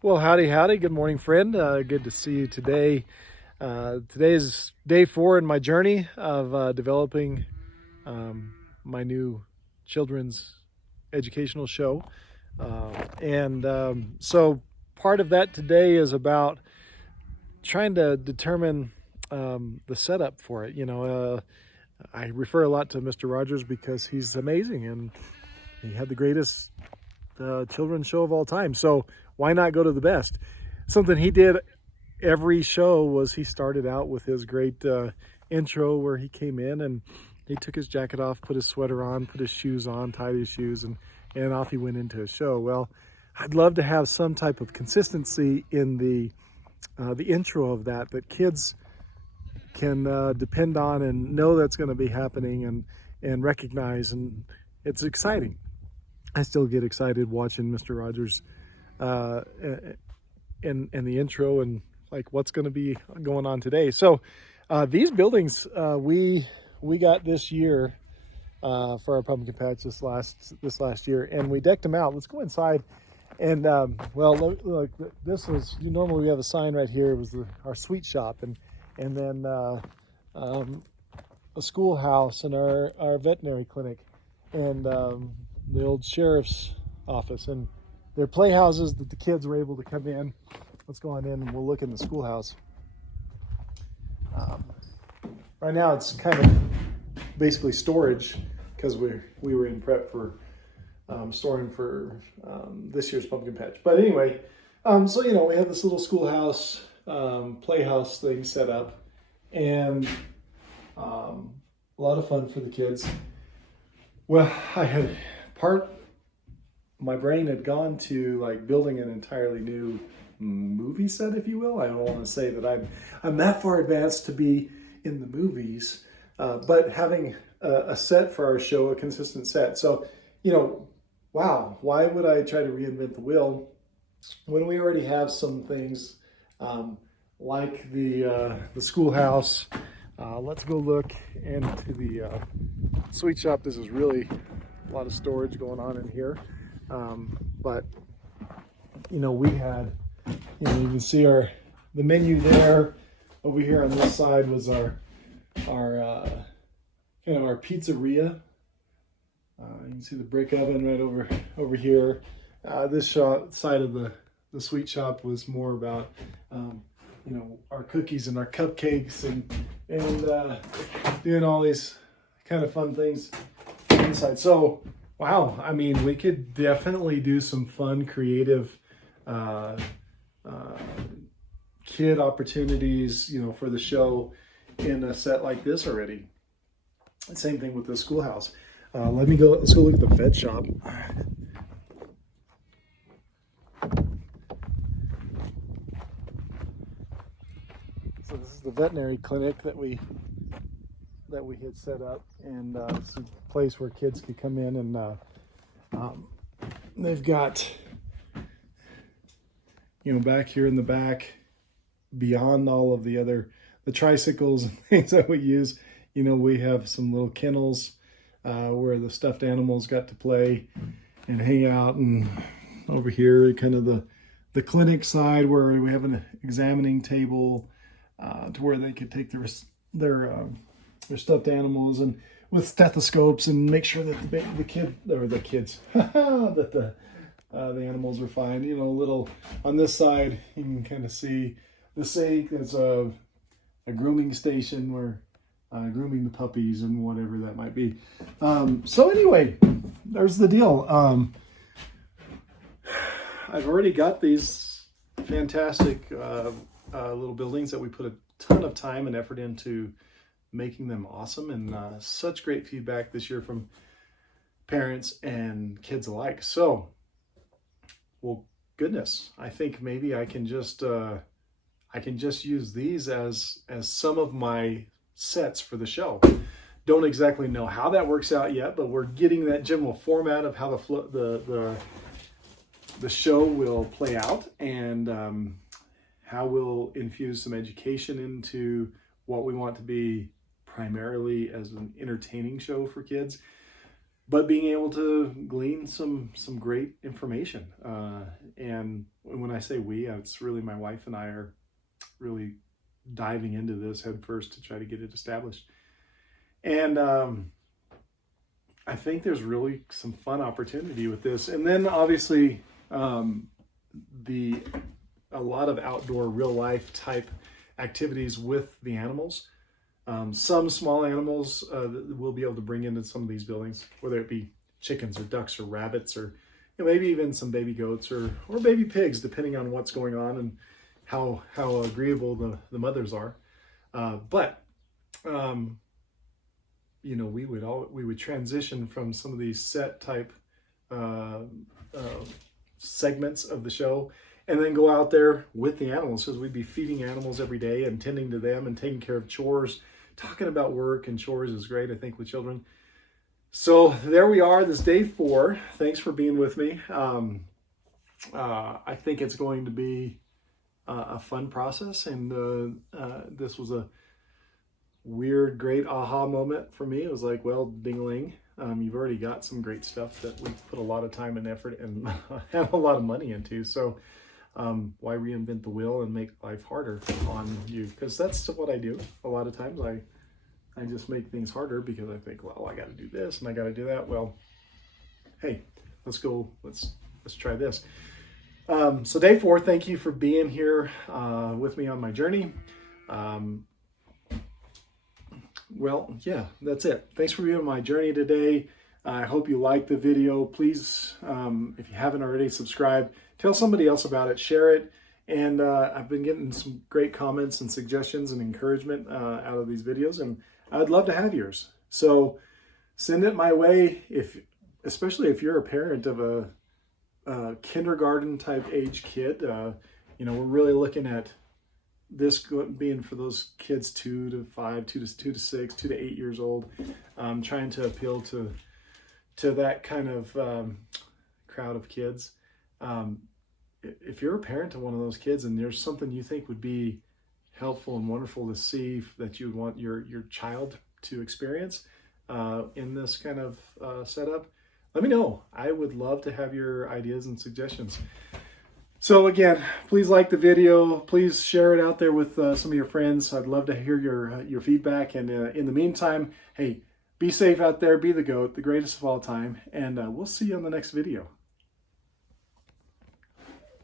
Well, howdy, howdy. Good morning, friend. Good to see you today. Today is day 4 in my journey of developing my new children's educational show. So part of that today is about trying to determine the setup for it. I refer a lot to Mr. Rogers because he's amazing and he had the greatest children's show of all time. So why not go to the best? Something he did every show was he started out with his great intro where he came in and he took his jacket off, put his sweater on, put his shoes on, tied his shoes, and off he went into his show. Well, I'd love to have some type of consistency in the intro of that kids can depend on and know that's going to be happening and recognize, and it's exciting. I still get excited watching Mr. Rogers in the intro and like what's going to be going on today. So these buildings we got this year for our pumpkin patch this last year, and we decked them out. Let's go inside. And well, look, this was normally we have a sign right here. It was our sweet shop, and then a schoolhouse and our veterinary clinic, and the old sheriff's office, and they're playhouses that the kids were able to come in. Let's go on in and we'll look in the schoolhouse. Right now it's kind of basically storage because we were in prep for storing for this year's pumpkin patch. But anyway, so we have this little schoolhouse playhouse thing set up, and a lot of fun for the kids. Well, my brain had gone to like building an entirely new movie set, if you will. I don't want to say that I'm that far advanced to be in the movies, but having a set for our show, a consistent set. So, wow, why would I try to reinvent the wheel when we already have some things like the schoolhouse? Let's go look into the sweet shop. This is really a lot of storage going on in here. But we had, you can see the menu there. Over here on this side was our kind of our pizzeria. You can see the brick oven right over here. This side of the sweet shop was more about our cookies and our cupcakes and doing all these kind of fun things inside. So wow, I mean, we could definitely do some fun, creative kid opportunities, for the show in a set like this already. Same thing with the schoolhouse. Let's go look at the vet shop. So this is the veterinary clinic that we had set up, and it's a place where kids could come in, and they've got, back here in the back, beyond all of the tricycles and things that we use, we have some little kennels where the stuffed animals got to play and hang out, and over here kind of the clinic side where we have an examining table to where they could take their stuffed animals and with stethoscopes and make sure that the kids that the animals are fine. A little on this side you can kind of see the sink. It's a grooming station where grooming the puppies and whatever that might be. So anyway, there's the deal. I've already got these fantastic little buildings that we put a ton of time and effort into making them awesome, and such great feedback this year from parents and kids alike. So, well, goodness, I think maybe I can just use these as some of my sets for the show. Don't exactly know how that works out yet, but we're getting that general format of how the show will play out, and how we'll infuse some education into what we want to be primarily as an entertaining show for kids. but being able to glean some great information. And when I say we, it's really my wife and I are really diving into this head first to try to get it established. And I think there's really some fun opportunity with this. And then obviously a lot of outdoor real life type activities with the animals. Some small animals we'll be able to bring into some of these buildings, whether it be chickens or ducks or rabbits, or maybe even some baby goats or baby pigs, depending on what's going on and how agreeable the mothers are. But we would transition from some of these set type segments of the show, and then go out there with the animals, because we'd be feeding animals every day and tending to them and taking care of chores. Talking about work and chores is great, I think, with children. So there we are, this day 4. Thanks for being with me. I think it's going to be a fun process, and this was a weird, great aha moment for me. It was like, well, ding-a-ling. You've already got some great stuff that we put a lot of time and effort and have a lot of money into. So why reinvent the wheel and make life harder on you? Because that's what I do. A lot of times I just make things harder because I think, well, I got to do this and I got to do that. Well, hey, let's try this. So day 4, thank you for being here with me on my journey. Well, yeah, that's it. Thanks for being on my journey today. I hope you liked the video. Please, if you haven't already, subscribe. Tell somebody else about it. Share it. And I've been getting some great comments and suggestions and encouragement out of these videos, and I'd love to have yours. So send it my way, especially if you're a parent of a kindergarten type age kid. We're really looking at this being for those kids 2 to 5, 2 to 6, 2 to 8 years old, trying to appeal to that kind of crowd of kids. If you're a parent to one of those kids and there's something you think would be helpful and wonderful to see that you would want your child to experience in this kind of setup, let me know. I would love to have your ideas and suggestions. So again, please like the video. Please share it out there with some of your friends. I'd love to hear your feedback. And in the meantime, hey, be safe out there. Be the GOAT, the greatest of all time. And we'll see you on the next video.